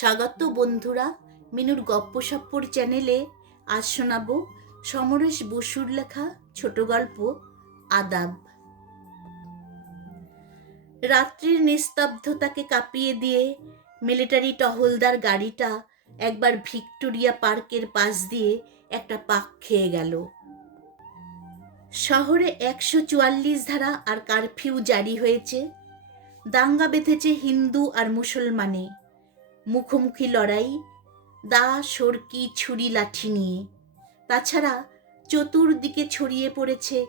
স্বাগত বন্ধুরা, মিনুর গপ্প গপ্পসপ্পর চ্যানেলে আজ শোনাবো সমরেশ বসুর লেখা ছোট গল্প, আদাব। রাত্রির নিস্তব্ধতাকে কাঁপিয়ে দিয়ে মিলিটারি টহলদার গাড়িটা একবার ভিক্টোরিয়া পার্কের পাশ দিয়ে একটা পাক খেয়ে গেল। শহরে একশো চুয়াল্লিশ ধারা আর কারফিউ জারি হয়েছে। দাঙ্গা বেঁধেছে হিন্দু আর মুসলমানে মুখোমুখি লড়াই, দা, সরকি, ছুরি, লাঠি নিয়ে। তাছাড়া চতুর্দিকে ছড়িয়ে পড়েছে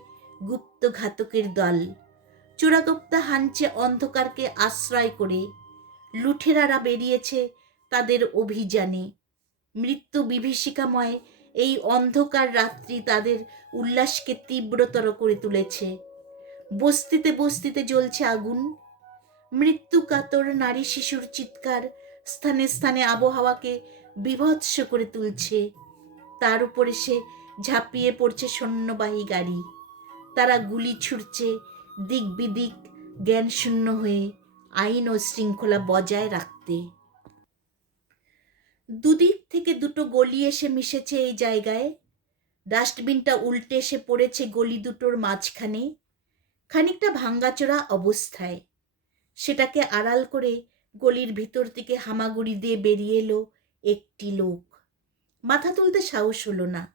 গুপ্ত ঘাতকের দল। চোরাগোপ্তা হানছে অন্ধকারকে আশ্রয় করে লুঠেরারা বেরিয়েছে তাদের অভিযানে। মৃত্যু বিভীষিকাময় এই অন্ধকার রাত্রি তাদের উল্লাসকে তীব্রতর করে তুলেছে। বস্তিতে বস্তিতে জ্বলছে আগুন। মৃত্যু কাতর নারী শিশুর চিৎকার স্থানে স্থানে আবহাওয়াকে বিভৎস করে তুলছে। তার উপরে সে ঝাঁপিয়ে পড়ছে সৈন্যবাহী গাড়ি। তারা গুলি ছুটছে দিক বিদিক জ্ঞান শূন্য হয়ে আইন ও শৃঙ্খলা বজায় রাখতে। দুদিক থেকে দুটো গলি এসে মিশেছে এই জায়গায়। ডাস্টবিনটা উল্টে এসে পড়েছে গলি দুটোর মাঝখানে। খানিকটা ভাঙ্গাচোরা অবস্থায়। সেটাকে আড়াল করে গলির ভিতর থেকে হামাগুড়ি দিয়ে বেরিয়ে এলো একটি লোক। মাথা তুলতে সাহস হলো না।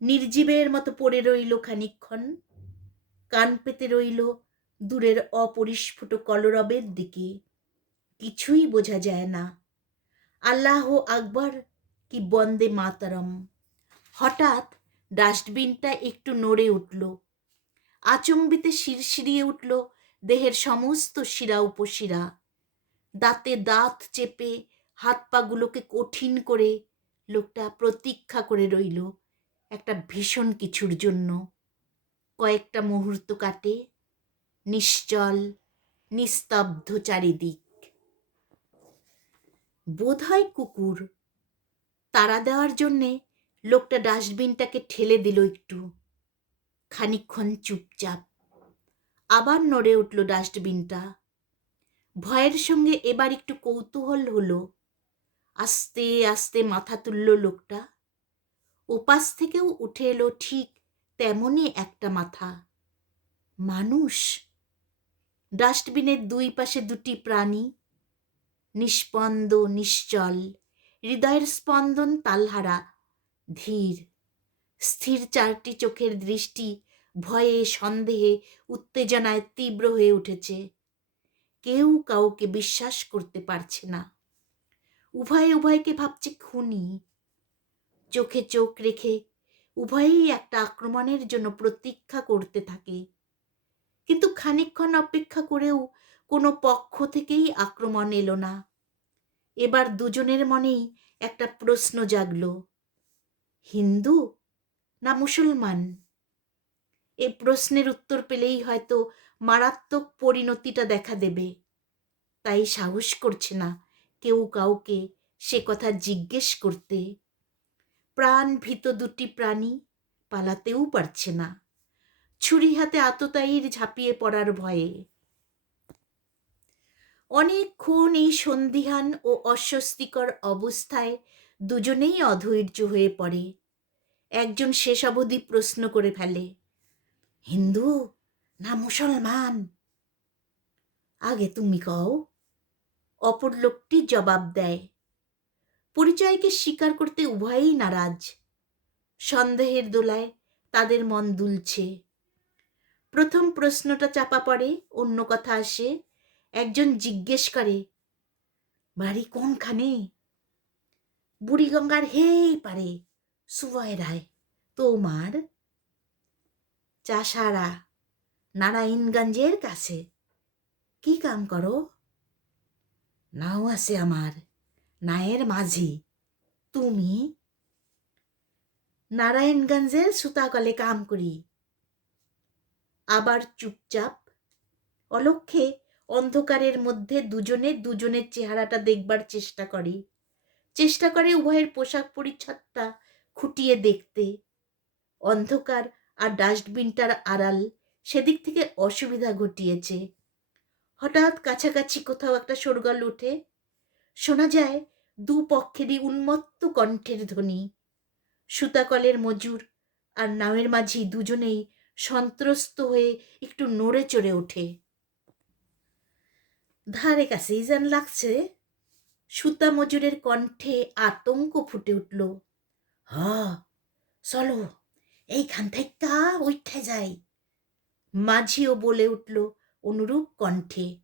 নির্জীবের মতো পড়ে রইল খানিকক্ষণ। কান পেতে রইল দূরের অপরিস্ফুট কলরবের দিকে। কিছুই বোঝা যায় না। আল্লাহ আকবর কি বন্দে মাতারম। হঠাৎ ডাস্টবিনটা একটু নড়ে উঠল। আচম্বিতে শিরশিরিয়ে উঠল দেহের সমস্ত শিরা উপশিরা। দাঁতে দাঁত চেপে হাত পাগুলোকে কঠিন করে লোকটা প্রতীক্ষা করে রইল একটা ভীষণ কিছুর জন্য। কয়েকটা মুহূর্ত কাটে, নিশ্চল, নিস্তব্ধ চারিদিক। বোধ হয় কুকুর। তাড়া দেওয়ার জন্যে লোকটা ডাস্টবিনটাকে ঠেলে দিল একটু। খানিকক্ষণ চুপচাপ। আবার নড়ে উঠল ডাস্টবিনটা। ভয়ের সঙ্গে এবার একটু কৌতূহল হলো। আস্তে আস্তে মাথা তুলল লোকটা। ওপাশ থেকেও উঠে এলো ঠিক তেমনই একটা মাথা। মানুষ। ডাস্টবিনের দুই পাশে দুটি প্রাণী। নিষ্পন্দ, নিশ্চল। হৃদয়ের স্পন্দন তালহারা, ধীর। স্থির চারটি চোখের দৃষ্টি ভয়ে, সন্দেহে, উত্তেজনায় তীব্র হয়ে উঠেছে। কেউ কাউকে বিশ্বাস করতে পারছে না। উভয়ে উভয়কে ভাবছে খুনি। চোখে চোখ রেখে উভয়েই একটা আক্রমণের জন্য প্রতীক্ষা করতে থাকে। কিন্তু খানিকক্ষণ অপেক্ষা করেও কোনো পক্ষ থেকেই আক্রমণ এলো না। এবার দুজনের মনেই একটা প্রশ্ন জাগল, হিন্দু না মুসলমান? এ প্রশ্নের উত্তর পেলেই হয়তো মারাত্মক পরিণতিটা দেখা দেবে। তাই সাহস করছে না কেউ কাউকে সে কথা জিজ্ঞেস করতে। প্রাণ ভীত দুটি প্রাণী পালাতেও পারছে না। ছুরি হাতে আততায়ীর ঝাঁপিয়ে পড়ার ভয়ে। অনেকক্ষণ এই সন্দিহান ও অস্বস্তিকর অবস্থায় দুজনেই অধৈর্য হয়ে পড়ে। একজন শেষ অবধি প্রশ্ন করে ফেলে, হিন্দু না মুসলমান। আগে তুমি কও। অপর লোকটি জবাব দেয়। পরিচয়কে স্বীকার করতে উভয়েই নারাজ। সন্দেহের দোলায় তাদের মন দুলছে। প্রথম প্রশ্নটা চাপা পড়ে, অন্য কথা আসে। একজন জিজ্ঞেস করে, বাড়ি কোনখানে? বুড়িগঙ্গার, হেই পারে সুবয় রায়, তোমার? চাষারা। নারায়ণগঞ্জের কাছে। কি কাম করো? নাও আছে আমার, নায়ের মাঝি। তুমি? নারায়ণগঞ্জের সুতাকলে কাম করি। আবার চুপচাপ অলক্ষে অন্ধকারের মধ্যে দুজনে দুজনের চেহারাটা দেখবার চেষ্টা করে। চেষ্টা করে উভয়ের পোশাক পরিচ্ছদটা খুঁটিয়ে দেখতে। অন্ধকার আর ডাস্টবিনটার আড়াল সেদিক থেকে অসুবিধা ঘটিয়েছে। হঠাৎ কাছাকাছি কোথাও একটা শোরগোল ওঠে শোনা যায় দুপক্ষেরই উন্মত্ত কণ্ঠের ধ্বনি। সুতাকলের মজুর আর নামের মাঝি দুজনেই সন্ত্রস্ত হয়ে একটু নড়ে চড়ে ওঠে। ধারে কাছেই যেন লাগছে। সুতা মজুরের কণ্ঠে আতঙ্ক ফুটে উঠল। হ চলো, এইখান থেকে উঠে যাই। মাঝিও বলে উঠল, অনুরূপ কণ্ঠে।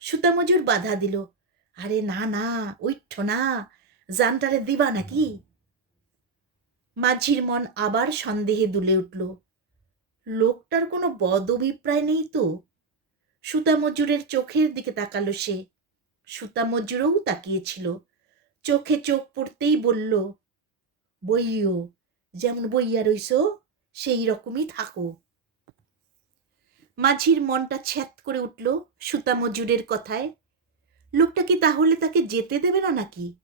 সুতা মজুর বাধা দিল, আরে না না উঠছ না, জানটারে দিবা নাকি? মাঝির মন আবার সন্দেহে দুলে উঠল, লোকটার কোনো বদ অভিপ্রায় নেই তো? সুতা মজুরের চোখের দিকে তাকালো সে, সুতামজুরও তাকিয়েছিল, চোখে চোখ পড়তেই বলল, বইও, যেমন বইয়া রইছ, সেই রকমই থাকো। মাঝির মনটা ছ্যাত করে উঠল সুতা মজুরের কথায়। লোকটা কি তাহলে তাকে যেতে দেবে না নাকি?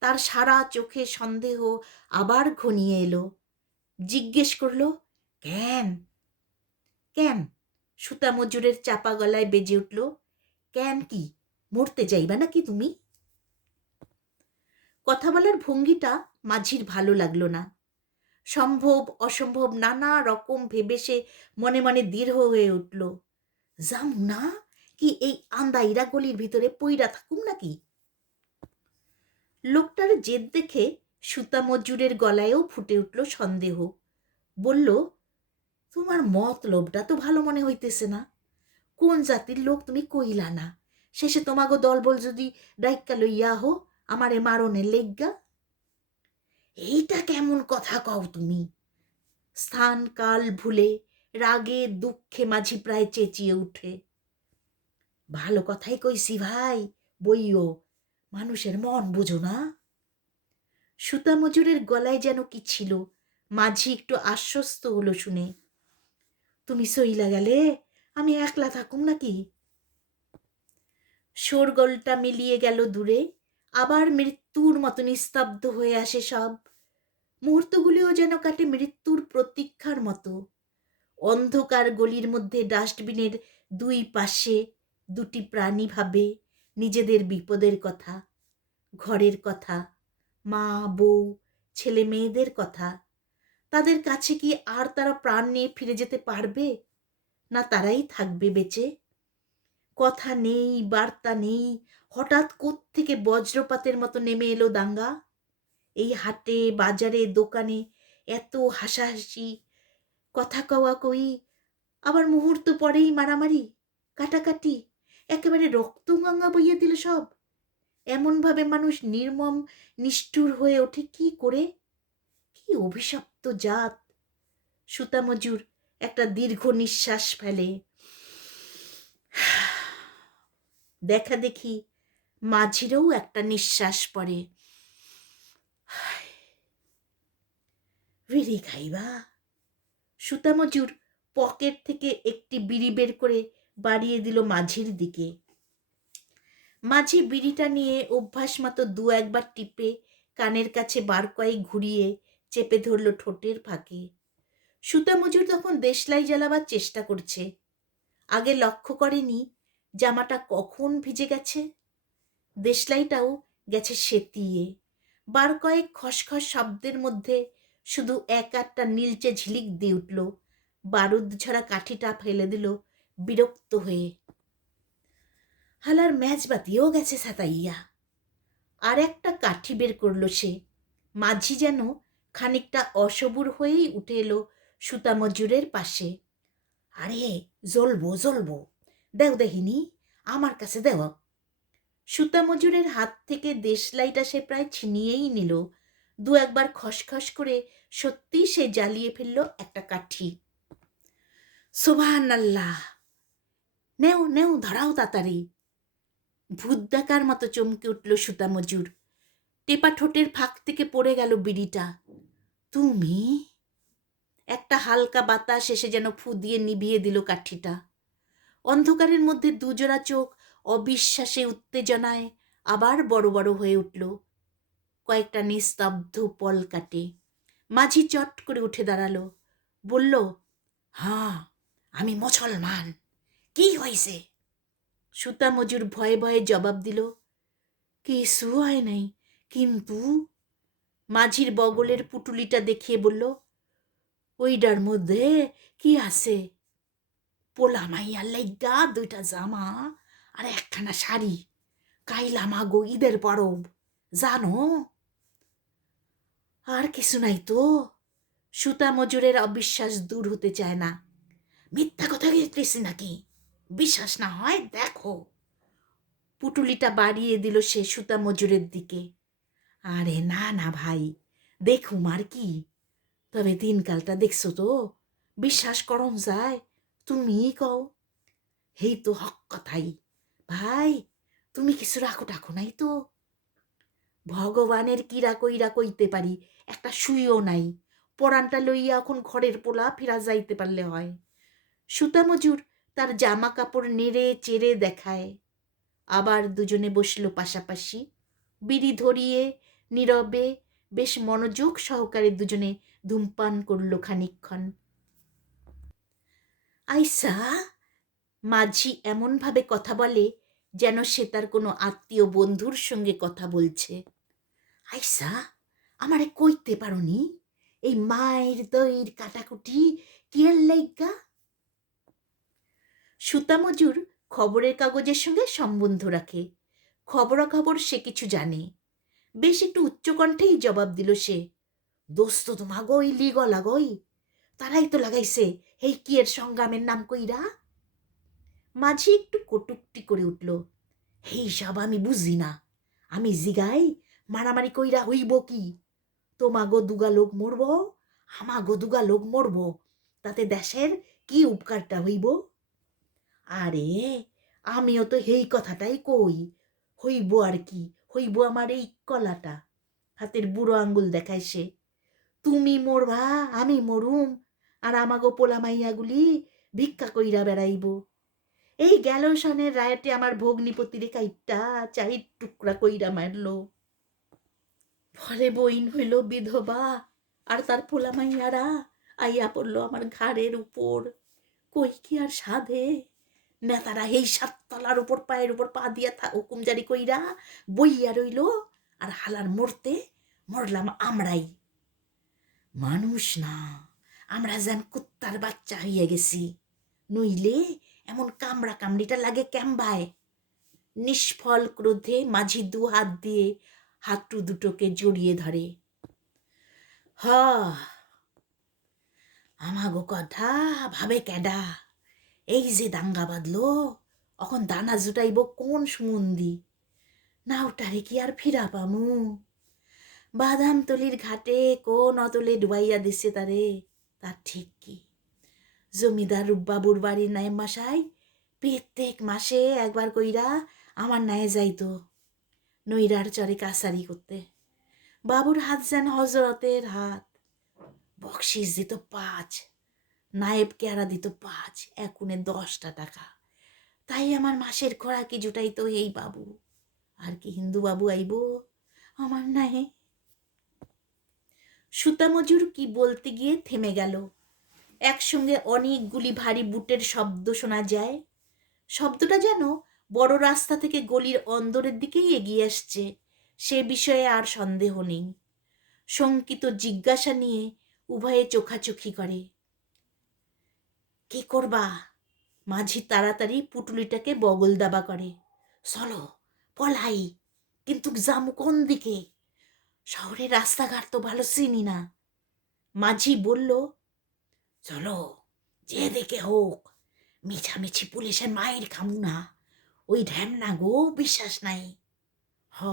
তার সারা চোখে সন্দেহ আবার ঘনিয়ে এলো। জিজ্ঞেস করল, কেন? কেন? সুতা মজুরের চাপা গলায় বেজে উঠল, কেন কি? মরতে যাইবা নাকি তুমি? কথা বলার ভঙ্গিটা মাঝির ভালো লাগল না। সম্ভব, অসম্ভব, নানা রকম ভেবে সে মনে মনে দৃঢ় হয়ে উঠল। যাম না? কি এই আন্দাইরা গলির ভিতরে পইরা থাকুম নাকি? লোকটার জেদ দেখে সুতা মজুরের গলায়ও ফুটে উঠল সন্দেহ। বলল, তোমার মতলবটা তো ভালো মনে হইতেছে না। কোন জাতির লোক তুমি কইলা না? শেষে তোমাগো দলবল যদি ডাইক্কা লইয়া হো আমারে মারণের লেগ্গা। এইটা কেমন কথা কও তুমি? স্থান কাল ভুলে, রাগে দুঃখে মাঝি প্রায় চেঁচিয়ে উঠে। ভালো কথাই কইছি ভাই, বইও, মানুষের মন বুঝো না। সুতা মজুরের গলায় যেন কি ছিল, মাঝি একটু আশ্বস্ত হলো শুনে। তুমি সইলা গেলে, আমি একলা থাকুম নাকি? শোরগোলটা মিলিয়ে গেল দূরে। আবার মৃত্যুর মতো নিস্তব্ধ হয়ে আসে সব। মুহূর্তগুলিও যেন কাটে মৃত্যুর প্রতীক্ষার মতো। অন্ধকার গলির মধ্যে ডাস্টবিনের দুই পাশে দুটি প্রাণী ভাবে নিজেদের বিপদের কথা, ঘরের কথা, মা, বউ, ছেলে মেয়েদের কথা। তাদের কাছে কি আর তারা প্রাণ নিয়ে ফিরে যেতে পারবে? না তারাই থাকবে বেঁচে? কথা নেই, বার্তা নেই। হঠাৎ থেকে বজ্রপাতের মতো নেমে এলো দাঙ্গা? এই হাটে, বাজারে, দোকানে এত হাসাহাসি, কথা কওয়া কই? আবার মুহূর্ত পরেই মারামারি, কাটাকাটি, একেবারে রক্ত রক্তগঙ্গা বইয়ে দিল সব। এমনভাবে মানুষ নির্মম, নিষ্ঠুর হয়ে ওঠে কি করে? কি অভিশপ্ত জাত? সুতামজুর একটা দীর্ঘ নিঃশ্বাস ফেলে। দেখা দেখি মাঝিরও একটা নিঃশ্বাস পড়ে। বিড়ি খাইবা সুতামজুর পকেট থেকে একটি বিড়ি বের করে বাড়িয়ে দিল মাঝির দিকে। মাঝি বিড়িটা নিয়ে অভ্যাস মতো দু একবার টিপে কানের কাছে বার কয়েক ঘুরিয়ে চেপে ধরল ঠোঁটের ফাঁকে। সুতামজুর তখন দেশলাই জ্বালাবার চেষ্টা করছে। আগে লক্ষ্য করেনি জামাটা কখন ভিজে গেছে? দেশলাইটাও গেছে সেতিয়ে। বার কয়েক খসখস শব্দের মধ্যে শুধু এক একটা নীলচে ঝিলিক দিয়ে উঠল। বারুদ ঝরা কাঠিটা ফেলে দিল বিরক্ত হয়ে। হালার ম্যাচ বাতিও গেছে সাতাইয়া। আর একটা কাঠি বের করল সে। মাঝি যেন খানিকটা অসবুর হয়েই উঠে এলো সুতা মজুরের পাশে। আরে, জ্বলবো জ্বলবো। দেও দেখিনি, আমার কাছে দেও। সুতা মজুরের হাত থেকে দেশলাইটা সে প্রায় ছিনিয়েই নিল। দু একবার খসখস করে সত্যিই সে জ্বালিয়ে ফেলল একটা কাঠি। সোভান আল্লাহ নেও নেও, ধরাও তাড়াতাড়ি। ভূত ডাকার মতো চমকে উঠল সুতা মজুর টেপা ঠোঁটের ফাঁক থেকে পড়ে গেল বিড়িটা। তুমি? একটা হালকা বাতাস এসে যেন ফু দিয়ে নিভিয়ে দিল কাঠিটা। অন্ধকারের মধ্যে দুজোড়া চোখ অবিশ্বাসে উত্তেজনায় আবার বড় বড় হয়ে উঠল। কয়েকটা নিস্তব্ধ পল কাটে। মাঝি চট করে উঠে দাঁড়াল। বলল হ্যাঁ আমি মুসলমান কি হয়েছে সুতা মজুর ভয়ে ভয়ে জবাব দিল, কিছু হয় নাই, কিন্তু? মাঝির বগলের পুটুলিটা দেখিয়ে বলল ওইটার মধ্যে কি আছে? পোলা মাইয়ার লাইগা দুইটা জামা আর একখানা শাড়ি। কাইলা মাগো ঈদের পরব, জানো? আর কিছু নাই তো। সুতা মজুরের অবিশ্বাস দূর হতে চায় না। মিথ্যা কথা গেতেছি নাকি? বিশ্বাস না হয়, দেখো। পুটুলিটা বাড়িয়ে দিল সে সুতা মজুরের দিকে। আরে না না ভাই, দেখুম আর কি। তবে দিনকালটা দেখছ তো? বিশ্বাস করম যায়। তুমি কও, হেই তো হক কথাই ভাই, তুমি কিছু রাখো টাখো নাই তো। ভগবানের কিরা কইরা কইতে পারি, একটা শুইও নাই পরানটা লইয়া এখন ঘরের পোলা ফিরা যাইতে পারলে হয়। সুতা মজুর তার জামা কাপড় নেড়ে চেড়ে দেখায়। আবার দুজনে বসল পাশাপাশি, বিড়ি ধরিয়ে নীরবে বেশ মনোযোগ সহকারে দুজনে ধূমপান করল খানিকক্ষণ। আইসা, মাঝি এমনভাবে কথা বলে যেন সে তার কোনো আত্মীয় বন্ধুর সঙ্গে কথা বলছে। আইসা, আমারে কইতে পারোনি? এই মায়ের দইর কাটাকুটি কি আর লাইগা? সুতা মজুর খবরের কাগজের সঙ্গে সম্বন্ধ রাখে। খবরাখবর সে কিছু জানে। বেশ একটু উচ্চকণ্ঠেই জবাব দিল সে, দোস্ত তো মাগই লিগ লাগই তারাই তো লাগাইছে এই কিয়ের সংগ্রামের নাম কইরা? মাঝি একটু কটুকটি করে উঠল। এই সব, আমি বুঝি না। আমি জিগাই, মারামারি কইরা হইব কি? তোমাগো দুগা লোক মরব, আমাগো দুগা লোক মরব, তাতে দেশের কি উপকারটা হইব? আরে, আমিও তো এই কথাটাই কই। হইব আর কি, হইব আমার এই কলাটা। হাতের বুড়ো আঙ্গুল দেখায় সে। তুমি মরবা, আমি মরুম আর আমাগো পোলা মাইয়াগুলি ভিক্ষা কইরা বেড়াইব। এই গেল সনের রায়তে আমার ভগ্নিপতিরে কাইটটা চাহির টুকরা কইরা মারল। ফলে বইন হইল বিধবা আর তার পোলা মাইয়ারা আইয়া পড়ল আমার ঘাড়ের উপর। কই কি আর সাধে? নেতারা এই সাততলার উপর, পায়ের উপর পা দিয়া থা হুকুম জারি কইরা বইয়া রইল আর হালার মরতে মরলাম আমরাই। মানুষ না। আমরা যেন কুত্তার বাচ্চা হইয়া গেছি। নইলে এমন কামড়া কামড়িটা লাগে ক্যাম্বায় নিষ্ফল ক্রোধে মাঝি দু হাত দিয়ে হাঁটু দুটোকে জড়িয়ে ধরে। হ, আমাগো কথা ভাবে ক্যাডা এই যে দাঙ্গা বাঁধলো এখন দানা জুটাইব কোন সুমন্দি? নাওটারে কি আর ফিরা পামু? বাদামতলির ঘাটে কোন অতলে ডুবাইয়া দিছে তারে? তার ঠিক কি? জমিদার রূপবাবুর বাড়ির নায় মাসাই প্রত্যেক মাসে একবার কইরা আমার নায়ে যাইতো নৈরার চরে কাসারি করতে। বাবুর হাত যেন হজরতের হাত। বকশিস দিত পাঁচ, নায়েব কেয়ারা দিত পাঁচ, একুনে দশটা টাকা। তাই আমার মাসের খোরাকি জুটাই তো এই বাবু। আর কি হিন্দু বাবু আইব? আমার নাহে সুতা মজুর কি বলতে গিয়ে থেমে গেল। একসঙ্গে অনেকগুলি ভারী বুটের শব্দ শোনা যায়। শব্দটা যেন বড় রাস্তা থেকে গলির অন্দরের দিকেই এগিয়ে আসছে, সে বিষয়ে আর সন্দেহ নেই। শঙ্কিত জিজ্ঞাসা নিয়ে উভয়ে চোখাচোখি করে। কি করবা? মাঝি তাড়াতাড়ি পুটুলিটাকে বগল দাবা করে। চলো, পলাই, কিন্তু জামু কোন দিকে? শহরের রাস্তাঘাট তো ভালো চিনি না। মাঝি বলল, চলো যেদিকে হোক। মিছামিছি পুলিশের মায়ের খামু না। ওই ঢ্যামনা গো, বিশ্বাস নাই। হ,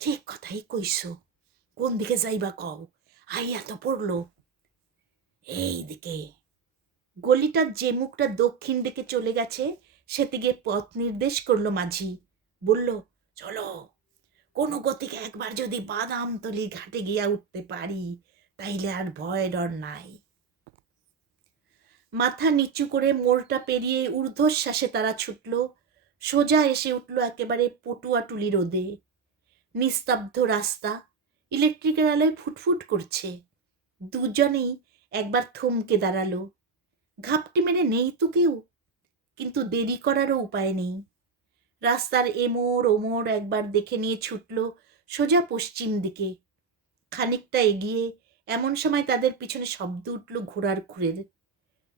ঠিক কথাই কইস কোন দিকে যাইবা কও? আইয়া তো পড়ল। এই দিকে। গলিটার যে মুখটা দক্ষিণ দিকে চলে গেছে, সেদিকে পথ নির্দেশ করল মাঝি। বলল, চলো কোনো গতিকে একবার যদি বাদামতলি ঘাটে গিয়া উঠতে পারি, তাইলে আর ভয় ডর নাই। মাথা নিচু করে মোড়টা পেরিয়ে ঊর্ধ্বশ্বাসে তারা ছুটল। সোজা এসে উঠল একেবারে পটুয়াটুলি রোদে। নিস্তব্ধ রাস্তা, ইলেকট্রিকের আলোয় ফুটফুট করছে। দুজনেই একবার থমকে দাঁড়াল। ঘাপটি মেরে নেই তো কেউ, কিন্তু দেরি করারও উপায় নেই। রাস্তার এমোর ওমর একবার দেখে নিয়ে ছুটল সোজা পশ্চিম দিকে। খানিকটা এগিয়ে এমন সময় তাদের পিছনে শব্দ উঠল ঘোড়ার খুঁড়ের।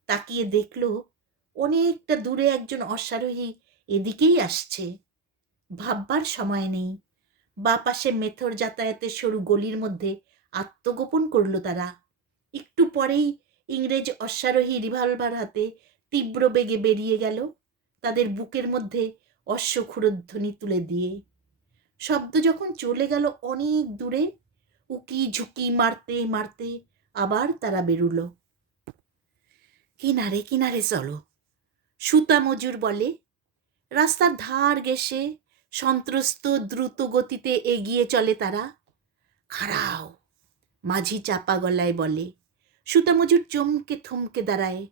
তাকিয়ে দেখল অনেকটা দূরে একজন অশ্বারোহী এদিকেই আসছে। ভাববার সময় নেই। বা পাশে মেথর যাতায়াতের সরু গলির মধ্যে আত্মগোপন করল তারা। একটু পরেই ইংরেজ অশ্বারোহী রিভলভার হাতে তীব্র বেগে বেরিয়ে গেল। তাদের বুকের মধ্যে অশ্বক্ষুরধ্বনি তুলে দিয়ে। শব্দ যখন চলে গেল অনেক দূরে, উকি ঝুঁকি মারতে মারতে আবার তারা বেরুল। কিনারে কিনারে চলো, সুতা মজুর বলে। রাস্তার ধার ঘেসে সন্ত্রস্ত দ্রুত গতিতে এগিয়ে চলে তারা। খাড়াও, মাঝি চাপা গলায় বলে। সুতা মজুর চমকে থমকে দাঁড়ায়।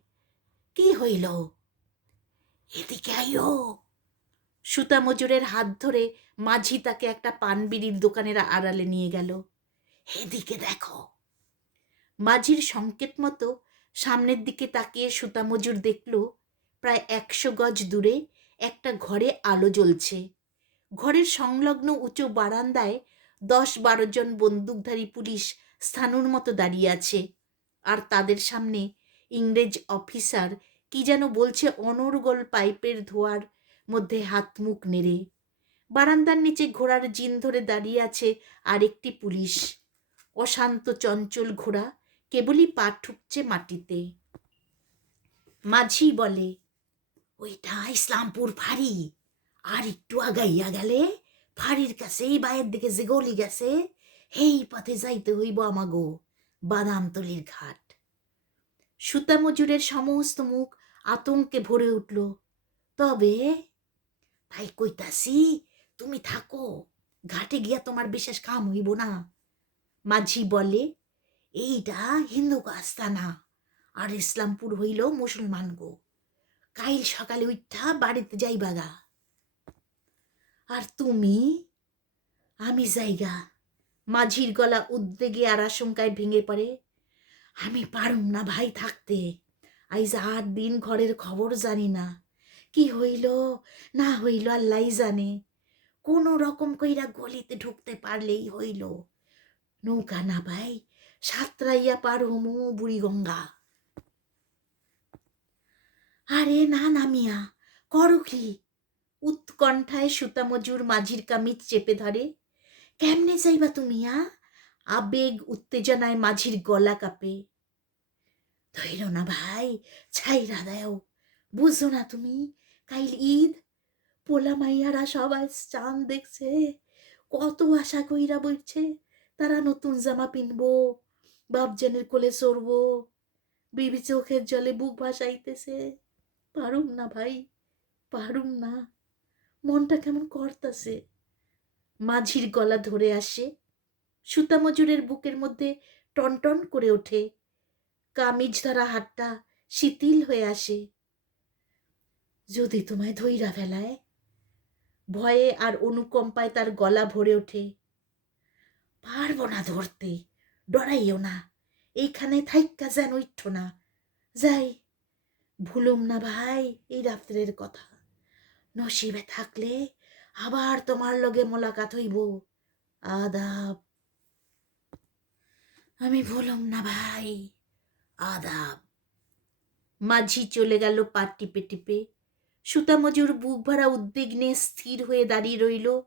কি হইল? এদিকে আইও সুতা মজুরের হাত ধরে মাঝি তাকে একটা পান বিড়ির দোকানের আড়ালে নিয়ে গেল। এদিকে দেখো। মাঝির সংকেত মতো সামনের দিকে তাকিয়ে সুতা মজুর দেখল, প্রায় একশো গজ দূরে একটা ঘরে আলো জ্বলছে। ঘরের সংলগ্ন উঁচু বারান্দায় দশ বারো জন বন্দুকধারী পুলিশ স্থানুর মতো দাঁড়িয়ে আছে, আর তাদের সামনে ইংরেজ অফিসার কি যেন বলছে অনর্গল পাইপের ধোয়ার মধ্যে হাত মুখ নেড়ে। বারান্দার নিচে ঘোড়ার জিন ধরে দাঁড়িয়ে আছে আরেকটি পুলিশ। অশান্ত চঞ্চল ঘোড়া কেবলই পা ঠুকছে মাটিতে। মাঝি বলে, ওইটা ইসলামপুর ফাঁড়ি। আর একটু আগাইয়া গেলে ফাঁড়ির কাছেই বাইরের দিকে যে গলি গেছে এই পথে যাইতে হইব আমাগো বাদামতলির ঘাট। সুতা মজুরের সমস্ত মুখ আতঙ্কে ভরে উঠল। তবে তাই কইতাছি, তুমি থাকো, ঘাটে গিয়া তোমার বিশেষ কাম হইব না। মাঝি বলে, এইটা হিন্দু আস্তানা আর ইসলামপুর হইল মুসলমান গো। কাইল সকালে উঠা বাড়িতে যাইবাগা আর তুমি? আমি যাইগা। মাঝির গলা উদ্বেগে আর আশঙ্কায় ভেঙে পড়ে। আমি পারুম না ভাই থাকতে। আইজ আট দিন ঘরের খবর জানি না। কি হইল, না হইল আল্লাহ জানে। কোনো রকম কইরা গলিতে ঢুকতে পারলেই হইল। নৌকা না ভাই সাতরাইয়া পার হমু বুড়িগঙ্গা আরে না না মিয়া, করো কি? উৎকণ্ঠায় সুতা মজুর মাঝির কামিজ চেপে ধরে। কেমনে যাইবা তুমি আবেগ উত্তেজনায় মাঝির গলা কাঁপে। ধৈর না ভাই, ছাইরা দেও, বুঝো না তুমি কাইল ঈদ। পোলা মাইয়ারা সবাই চাঁদ দেখছে। কত আশা কইরা বইছে, তারা নতুন জামা পিনবো, বাপজানের কোলে চড়বো। বিবি চোখের জলে বুক ভাসাইতেছে। পারুম না ভাই, পারুম না। মনটা কেমন করতাছে। মাঝির গলা ধরে আসে। সুতা মজুরের বুকের মধ্যে টনটন করে ওঠে। কামিজ ধরা হাতটা শিথিল হয়ে আসে। যদি তোমায় ধৈরা ফেলায়, ভয়ে আর অনুকম্পায় তার গলা ভরে ওঠে। পারব না ধরতে, ডরাইও না, এইখানে থাইক্কা যেন উঠছ না। যাই, ভুলুম না ভাই এই রাত্রের কথা। নসিবে থাকলে আবার তোমার লগে মোলাকাত হইব। আদাব। আমি ভুলুম না ভাই, আদাব। মাঝি চলে গেল পা টিপে টিপে। সুতামজুর বুক ভরা উদ্বিগ্নে স্থির হয়ে দাঁড়িয়ে রইল।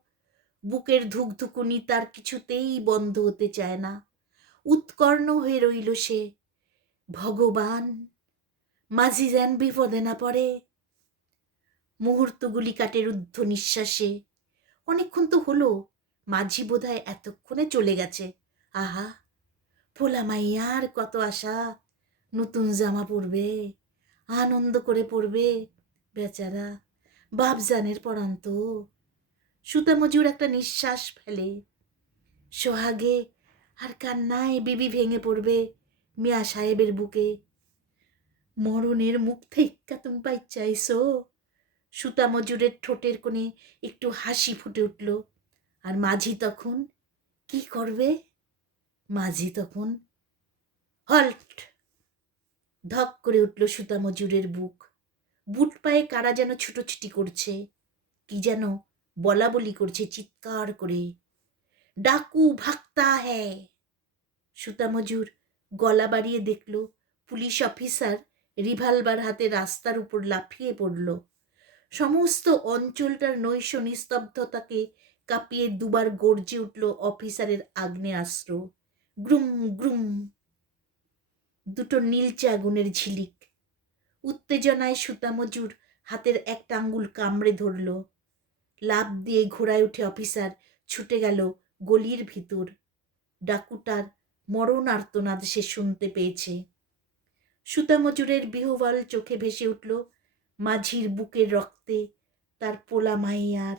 বুকের ধুকধুকুনি তার কিছুতেই বন্ধ হতে চায় না। উৎকর্ণ হয়ে রইল সে। ভগবান মাঝি যেন বিপদে না পড়ে। মুহূর্তগুলি কাটে রুদ্ধ নিঃশ্বাসে। অনেকক্ষণ তো হলো, মাঝি বোধহয় এতক্ষণে চলে গেছে। আহা পোলা মাইয়ার কত আশা। নতুন জামা পরবে, আনন্দ করে পড়বে বেচারা বাপজানের পড়ান্ত সুতা মজুর একটা নিঃশ্বাস ফেলে। সোহাগে আর কান্নায় বিবি ভেঙে পড়বে মিয়া সাহেবের বুকে। মরণের মুখ থেকে তুমি পাই চাইছো সুতা মজুরের ঠোঁটের কোণে একটু হাসি ফুটে উঠল। আর মাঝি তখন কি করবে? মাঝি তখন হল্ট, ধক করে উঠল সুতা মজুরের বুক। বুট পায়ে কারা যেন ছুটোছুটি করছে, কি যেন বলা বলি করছে চিৎকার করে। ডাকু ভাক্তা হ্যাঁ সুতা মজুর গলা বাড়িয়ে দেখল, পুলিশ অফিসার রিভলভার হাতে রাস্তার উপর লাফিয়ে পড়ল। সমস্ত অঞ্চলটার নৈশ নিস্তব্ধতাকে কাঁপিয়ে দুবার গর্জে উঠল অফিসারের আগ্নেয়াস্ত্র। গ্রুম গ্রুম। দুটো নীলচে আগুনের ঝিলিক। উত্তেজনায় সুতামজুর হাতের একটা আঙ্গুল কামড়ে ধরল। লাফ দিয়ে ঘোড়ায় উঠে অফিসার ছুটে গেল গলির ভিতর। ডাকুটার মরণ আর্তনাদ সে শুনতে পেয়েছে। সুতামজুরের বিহবল চোখে ভেসে উঠল মাঝির বুকের রক্তে তার পোলা মাইয়ার,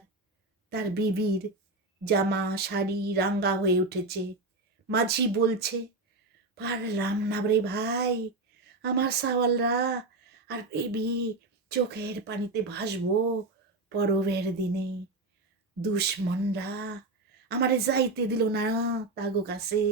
তার বিবির জামা, শাড়ি রাঙ্গা হয়ে উঠেছে। মাঝি বলছে, পারলাম না রে ভাই, আমার সাওয়ালরা আর বেবি চোখের পানিতে ভাসবো পরবের দিনে। দুশ্মনরা আমারে যাইতে দিল না তাগো কাছে।